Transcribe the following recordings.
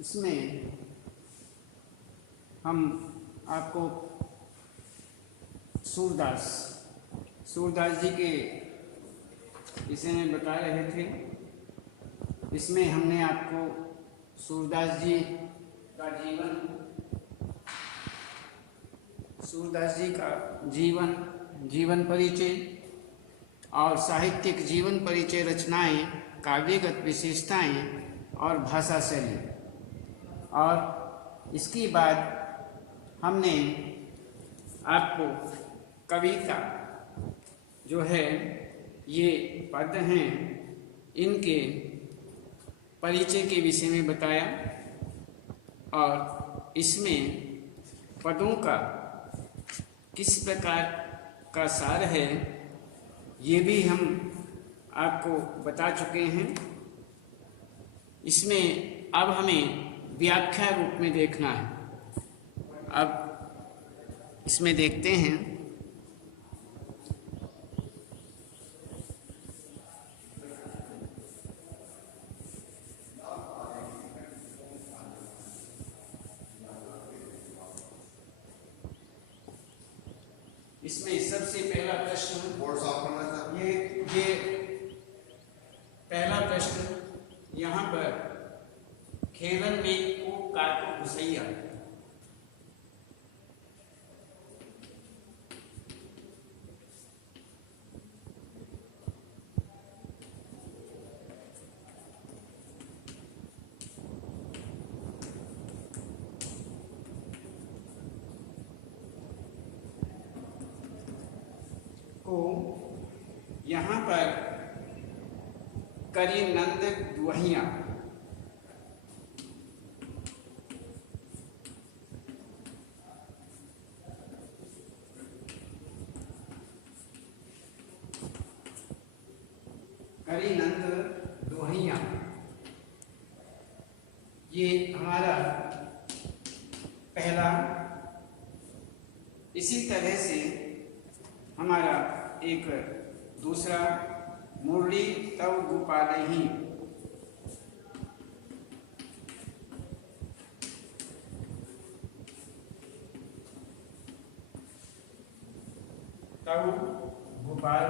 इसमें हम आपको सूरदास जी के विषय में बता रहे थे। इसमें हमने आपको सूरदास जी का जीवन परिचय और साहित्यिक जीवन परिचय रचनाएं, काव्यगत विशेषताएं और भाषा शैली, और इसके बाद हमने आपको कविता जो है, ये पद हैं, इनके परिचय के विषय में बताया और इसमें पदों का किस प्रकार का सार है ये भी हम आपको बता चुके हैं। इसमें अब हमें व्याख्या रूप में देखना है। अब इसमें देखते हैं। इसमें सबसे पहला प्रश्न, बोर्ड साफ करना था। ये पहला प्रश्न यहाँ पर खेलन में को कारको घुसैया, को यहाँ पर करी नंद दुहिया, करी नंद दुहिया, ये हमारा पहला। इसी तरह से हमारा एक दूसरा, मुरली तव गोपालहि, तव गोपाल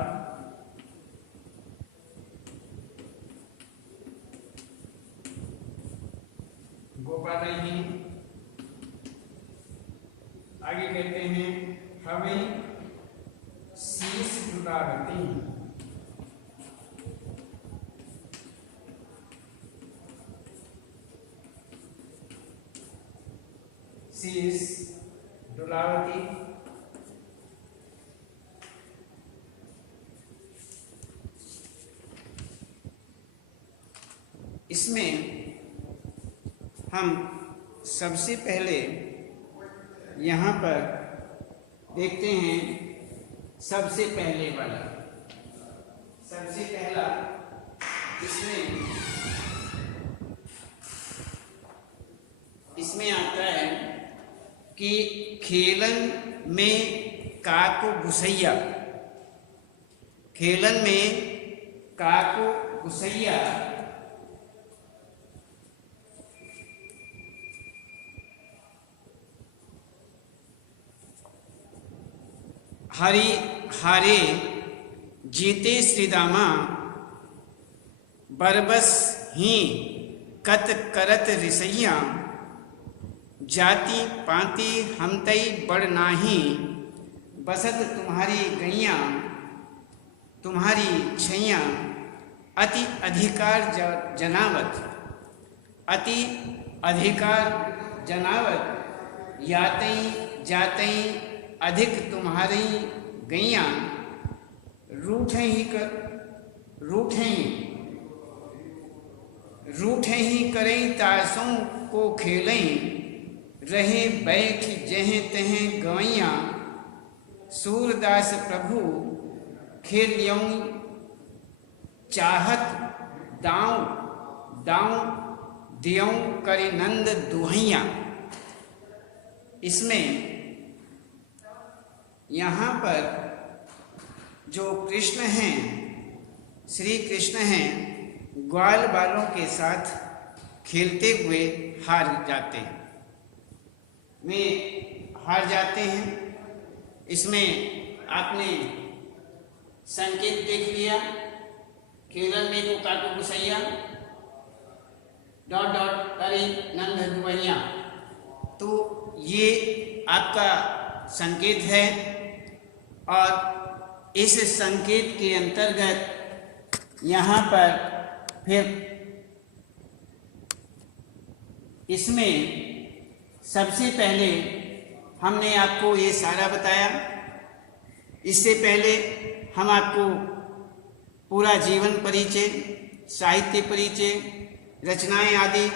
गोपालहि। आगे कहते हैं हमें शीश दुलावती, शीश दुलावती। इसमें हम सबसे पहले यहाँ पर देखते हैं सबसे पहले वाला। सबसे पहला इसमें आता है कि खेलन में काको घुसैया, खेलन में काको घुसैया हरि हारे जीते श्रीदामा, बरबस ही कत करत रिसैया, जाति पाति हमतई बड़ नाही, बसत तुम्हारी गैया तुम्हारी छैया, अति अधिकार जनावत, अति अधिकार जनावत, यातई जातई अधिक तुम्हारी गैया, रूठे ही करें तासों को खेलें, रहे बैठ जहें तहें गवैया, सूरदास प्रभु खेलियों चाहत दाऊं दाऊं दियों करे नंद दुहिया। इसमें यहाँ पर जो कृष्ण हैं, श्री कृष्ण हैं, ग्वाल बालों के साथ खेलते हुए हार जाते हैं, में हार जाते हैं। इसमें आपने संकेत देख लिया, केरल में को काटू गुसैया डॉट डॉट करे नंद दुबैया। तो ये आपका संकेत है और इस संकेत के अंतर्गत यहाँ पर फिर इसमें सबसे पहले हमने आपको ये सारा बताया। इससे पहले हम आपको पूरा जीवन परिचय, साहित्य परिचय, रचनाएं आदि,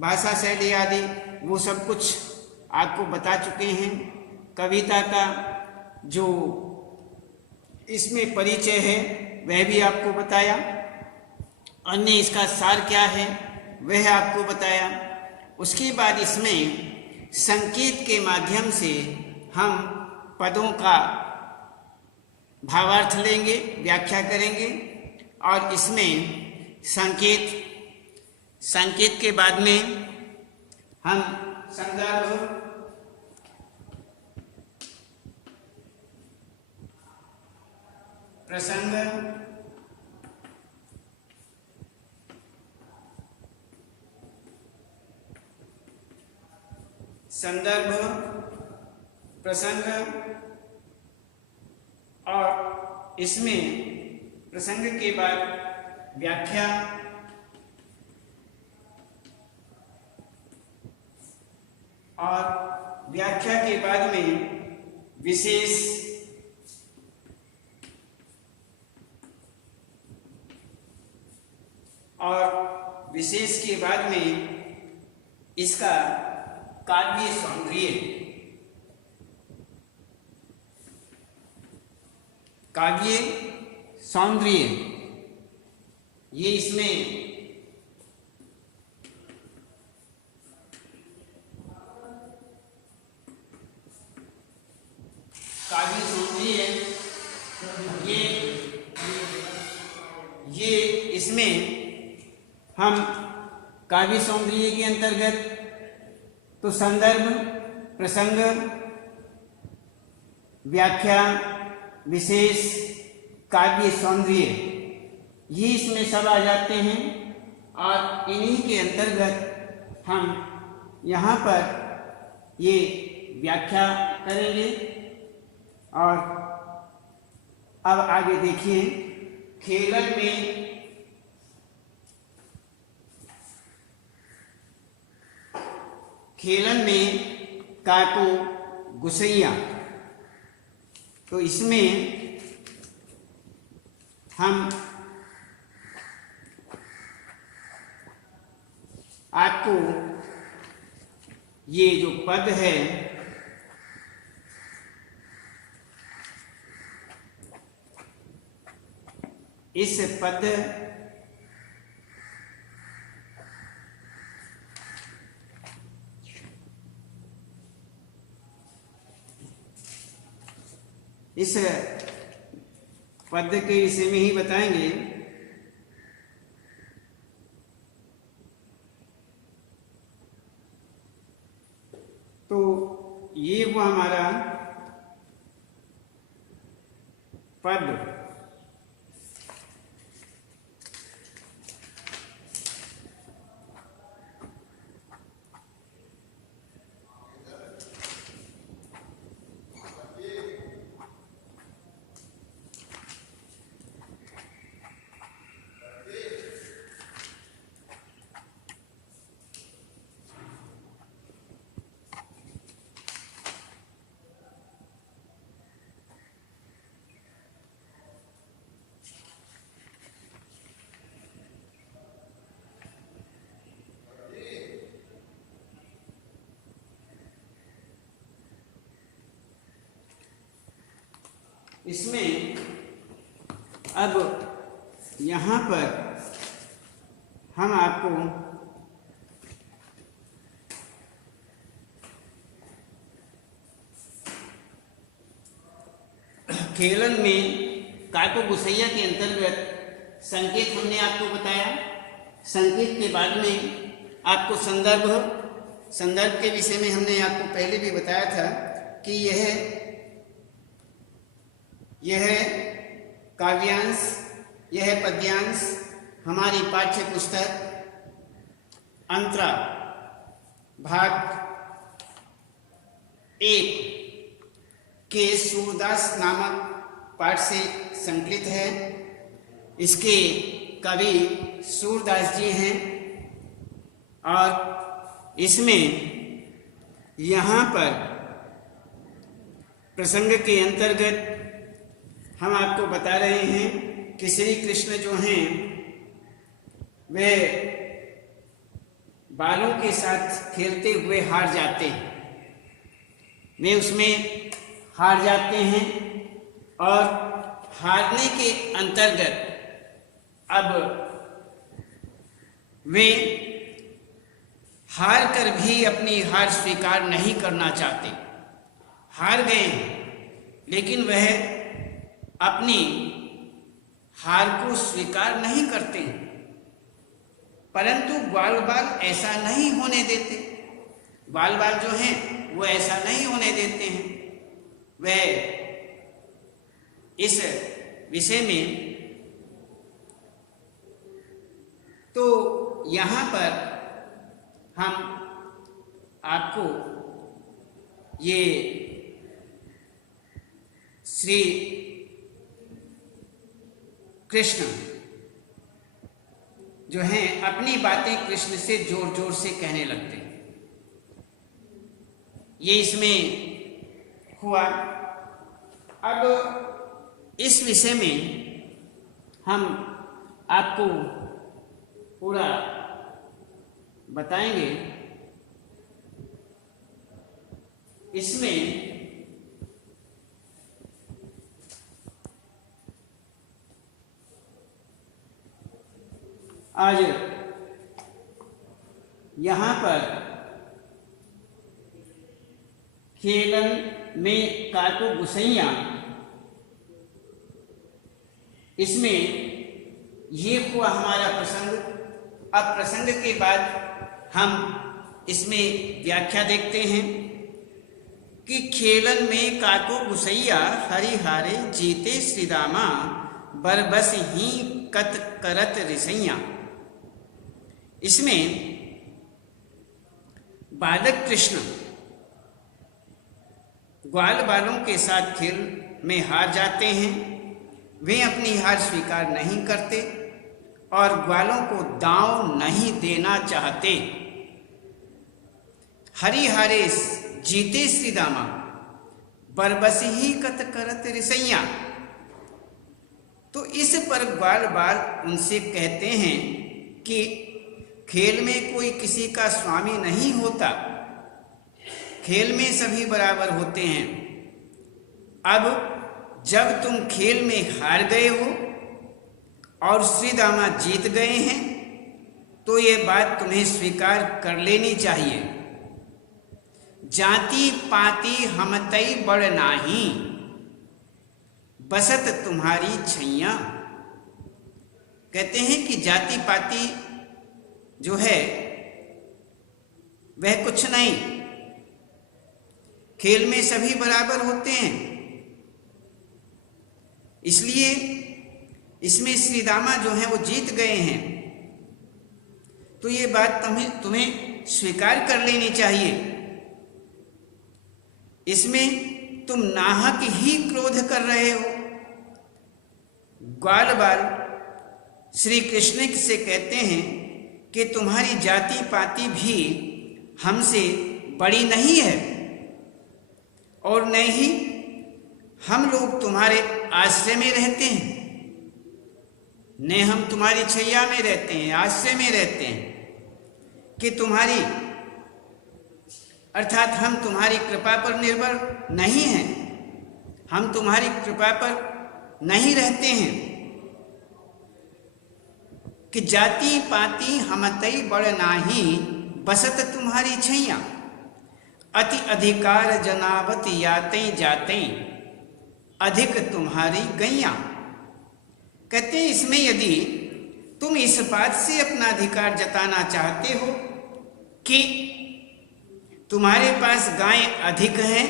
भाषा शैली आदि वो सब कुछ आपको बता चुके हैं। कविता का जो इसमें परिचय है वह भी आपको बताया, अन्य इसका सार क्या है वह आपको बताया। उसके बाद इसमें संकेत के माध्यम से हम पदों का भावार्थ लेंगे, व्याख्या करेंगे और इसमें संकेत के बाद में हम संदर्भ, प्रसंग, संदर्भ, प्रसंग और इसमें प्रसंग के बाद व्याख्या और व्याख्या के बाद में विशेष और विशेष के बाद में इसका काव्य सौंदर्य, काव्य सौंदर्य, ये इसमें काव्य सौंदर्य ये इसमें हम काव्य सौंदर्य के अंतर्गत तो संदर्भ, प्रसंग, व्याख्या, विशेष, काव्य सौंदर्य ये इसमें सब आ जाते हैं और इन्हीं के अंतर्गत हम यहाँ पर ये व्याख्या करेंगे। और अब आगे देखिए, खेलन में काको गुसैया, तो इसमें हम आपको ये जो पद है इस पद के विषय में ही बताएंगे। तो ये वो हमारा पद इसमें अब यहाँ पर हम आपको खेलन में काको गुसैया के अंतर्गत संकेत हमने आपको बताया। संकेत के बाद में आपको संदर्भ के विषय में हमने आपको पहले भी बताया था कि यह काव्यांश, यह पद्यांश हमारी पाठ्य पुस्तक अंतरा भाग 1 के सूरदास नामक पाठ से संकलित है। इसके कवि सूरदास जी हैं और इसमें यहाँ पर प्रसंग के अंतर्गत हम आपको बता रहे हैं कि श्री कृष्ण जो हैं वे बालों के साथ खेलते हुए हार जाते हैं। वे उसमें हार जाते हैं और हारने के अंतर्गत अब वे हार कर भी अपनी हार स्वीकार नहीं करना चाहते। हार गए लेकिन वह अपनी हार को स्वीकार नहीं करते, परंतु ग्वाल बाल ऐसा नहीं होने देते। ग्वाल बाल जो हैं वो ऐसा नहीं होने देते हैं। वह इस विषय में तो यहाँ पर हम आपको ये श्री कृष्ण जो हैं अपनी बातें कृष्ण से जोर जोर से कहने लगते हैं। ये इसमें हुआ। अब इस विषय में हम आपको पूरा बताएंगे। इसमें आज यहाँ पर खेलन में काटो गुसैया, इसमें ये हुआ हमारा प्रसंग। अब प्रसंग के बाद हम इसमें व्याख्या देखते हैं कि खेलन में काटो गुसैया हरिहारे जीते श्रीदामा बरबस ही कत करत रिसैया। इसमें बालक कृष्ण ग्वाल बालों के साथ खेल में हार जाते हैं। वे अपनी हार स्वीकार नहीं करते और ग्वालों को दांव नहीं देना चाहते। हरिहारे जीते श्रीदामा बरबस ही कत करत रिसैया। तो इस पर ग्वाल बाल उनसे कहते हैं कि खेल में कोई किसी का स्वामी नहीं होता, खेल में सभी बराबर होते हैं। अब जब तुम खेल में हार गए हो और श्रीदामा जीत गए हैं तो ये बात तुम्हें स्वीकार कर लेनी चाहिए। जाति पाति हमतई बड़ नाही बसत तुम्हारी छैया। कहते हैं कि जाति पाति जो है वह कुछ नहीं, खेल में सभी बराबर होते हैं। इसलिए इसमें श्रीदामा जो है वो जीत गए हैं, तो ये बात तुम्हें स्वीकार कर लेनी चाहिए। इसमें तुम नाहक ही क्रोध कर रहे हो। ग्वाल बाल श्री कृष्ण से कहते हैं कि तुम्हारी जाति पाति भी हमसे बड़ी नहीं है और न ही हम लोग तुम्हारे आश्रय में रहते हैं, न हम तुम्हारी छैया में रहते हैं, आश्रय में रहते हैं कि तुम्हारी अर्थात हम तुम्हारी कृपा पर निर्भर नहीं हैं, हम तुम्हारी कृपा पर नहीं रहते हैं। कि जाति पाति हमतई बड़ नाही बसत तुम्हारी छैया। अति अधिकार जनावत याते जाते अधिक तुम्हारी गैया। कहते हैं इसमें यदि तुम इस बात से अपना अधिकार जताना चाहते हो कि तुम्हारे पास गायें अधिक हैं,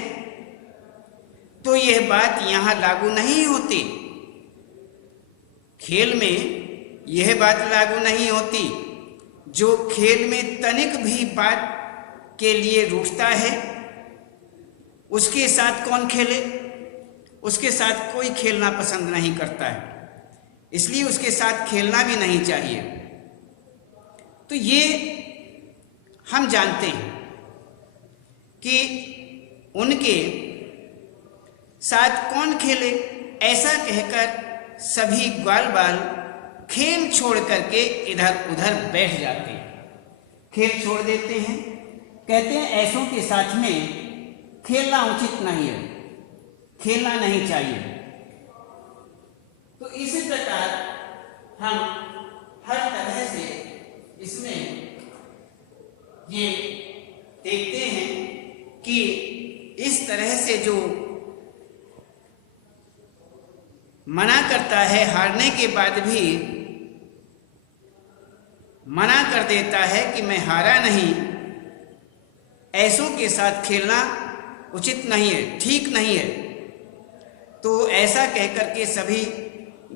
तो यह बात यहाँ लागू नहीं होती। खेल में यह बात लागू नहीं होती। जो खेल में तनिक भी बात के लिए रूठता है, उसके साथ कौन खेले? उसके साथ कोई खेलना पसंद नहीं करता है, इसलिए उसके साथ खेलना भी नहीं चाहिए। तो ये हम जानते हैं कि उनके साथ कौन खेले। ऐसा कहकर सभी ग्वाल बाल खेल छोड़ करके इधर उधर बैठ जाते हैं, खेल छोड़ देते हैं। कहते हैं ऐसों के साथ में खेलना उचित नहीं है, खेलना नहीं चाहिए। तो इसी प्रकार हम हर तरह से इसमें ये देखते हैं कि इस तरह से जो मना करता है, हारने के बाद भी मना कर देता है कि मैं हारा नहीं, ऐसों के साथ खेलना उचित नहीं है, ठीक नहीं है। तो ऐसा कहकर के सभी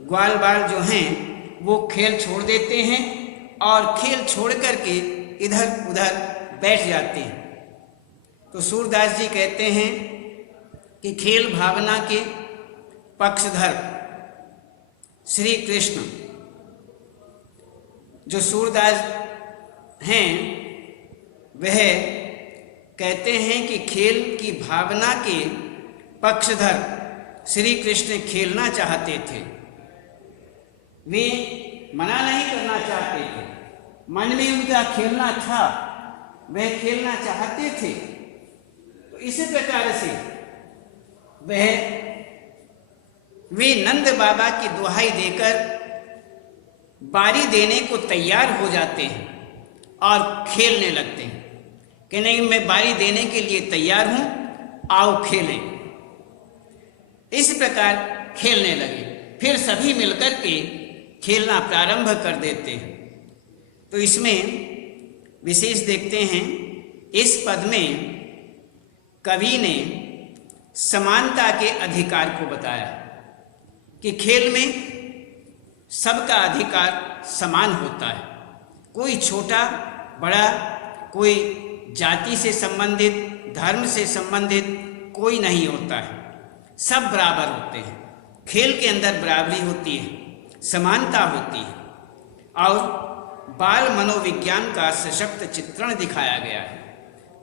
ग्वाल बाल जो हैं वो खेल छोड़ देते हैं और खेल छोड़ करके इधर उधर बैठ जाते हैं। तो सूरदास जी कहते हैं कि खेल भावना के पक्षधर श्री कृष्ण, जो सूरदास हैं वह कहते हैं कि खेल की भावना के पक्षधर श्री कृष्ण खेलना चाहते थे। वे मना नहीं करना चाहते थे, मन में उनका खेलना था, वह खेलना चाहते थे। तो इसी प्रकार से वे नंद बाबा की दुहाई देकर बारी देने को तैयार हो जाते हैं और खेलने लगते हैं कि नहीं, मैं बारी देने के लिए तैयार हूं, आओ खेलें। इस प्रकार खेलने लगे। फिर सभी मिलकर के खेलना प्रारंभ कर देते हैं। तो इसमें विशेष देखते हैं, इस पद में कवि ने समानता के अधिकार को बताया कि खेल में सबका अधिकार समान होता है। कोई छोटा बड़ा, कोई जाति से संबंधित, धर्म से संबंधित कोई नहीं होता है, सब बराबर होते हैं। खेल के अंदर बराबरी होती है, समानता होती है। और बाल मनोविज्ञान का सशक्त चित्रण दिखाया गया है।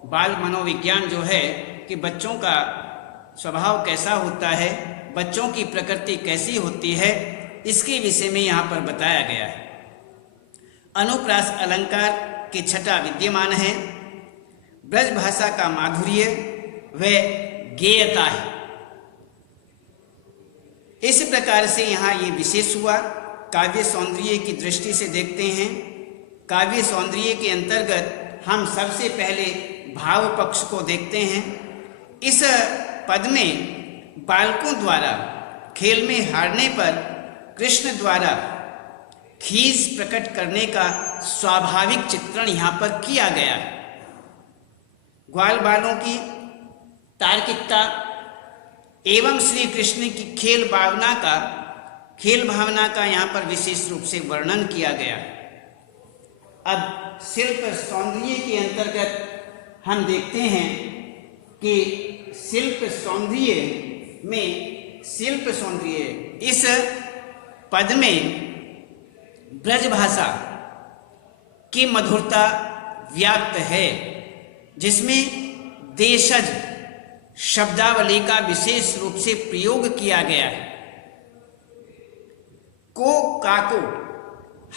बाल मनोविज्ञान जो है कि बच्चों का स्वभाव कैसा होता है, बच्चों की प्रकृति कैसी होती है, इसके विषय में यहाँ पर बताया गया है। अनुप्रास अलंकार की छटा विद्यमान है। ब्रज भाषा का माधुर्य व गेयता है। इस प्रकार से यहाँ ये विशेष हुआ। काव्य सौंदर्य की दृष्टि से देखते हैं। काव्य सौंदर्य के अंतर्गत हम सबसे पहले भाव पक्ष को देखते हैं। इस पद में बालकों द्वारा खेल में हारने पर कृष्ण द्वारा खीज प्रकट करने का स्वाभाविक चित्रण यहाँ पर किया गया है। ग्वाल बालों की तार्किकता एवं श्री कृष्ण की खेल भावना का यहाँ पर विशेष रूप से वर्णन किया गया। अब शिल्प सौंदर्य के अंतर्गत हम देखते हैं कि शिल्प सौंदर्य इस पद में ब्रज भाषा की मधुरता व्याप्त है, जिसमें देशज शब्दावली का विशेष रूप से प्रयोग किया गया है। को काको,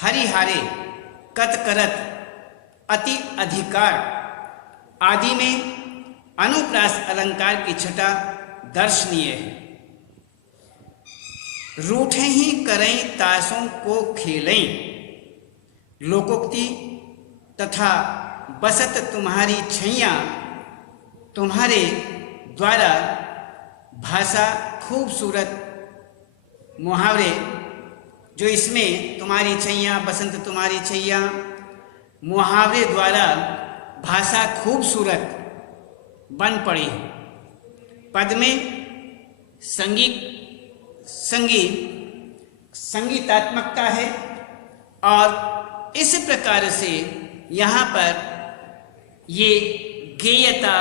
हरिहारे, कत करत, अति अधिकार आदि में अनुप्रास अलंकार की छटा दर्शनीय है। रूठे ही करें तासों को खेलें, लोकोक्ति तथा बसत तुम्हारी छैया, तुम्हारे द्वारा भाषा खूबसूरत मुहावरे जो इसमें तुम्हारी छैया, बसंत तुम्हारी छैया, मुहावरे द्वारा भाषा खूबसूरत बन पड़ी। पद में संगीतात्मकता है और इस प्रकार से यहाँ पर ये गेयता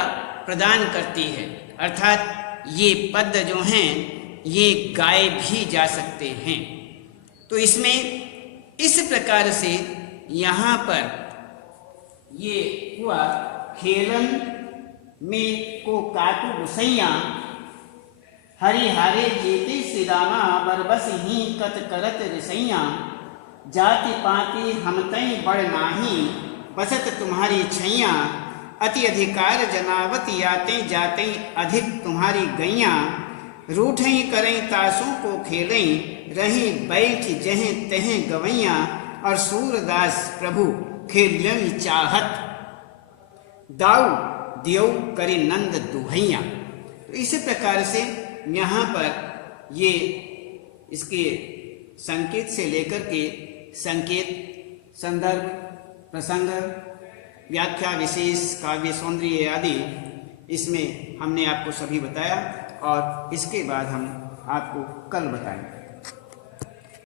प्रदान करती है, अर्थात ये पद जो हैं ये गाए भी जा सकते हैं। तो इसमें इस प्रकार से यहाँ पर ये हुआ खेलन में को काटू गुसैया हरिहारे जेते सिदामा बरबस ही कत करत रिसैया जाति पाति हम तई बड़ नाही बसत तुम्हारी छैया अति अधिकार जनावत याते जाते अधिक तुम्हारी गैया रूठई करई तासों को खेलई रही बैठ जहें तहें गवैया और सूरदास प्रभु खेलियन चाहत दाऊ दियो करी नंद दुहैया। तो इसी प्रकार से यहाँ पर ये इसके संकेत से लेकर के संकेत, संदर्भ, प्रसंग, व्याख्या, विशेष, काव्य सौंदर्य आदि इसमें हमने आपको सभी बताया और इसके बाद हम आपको कल बताएंगे।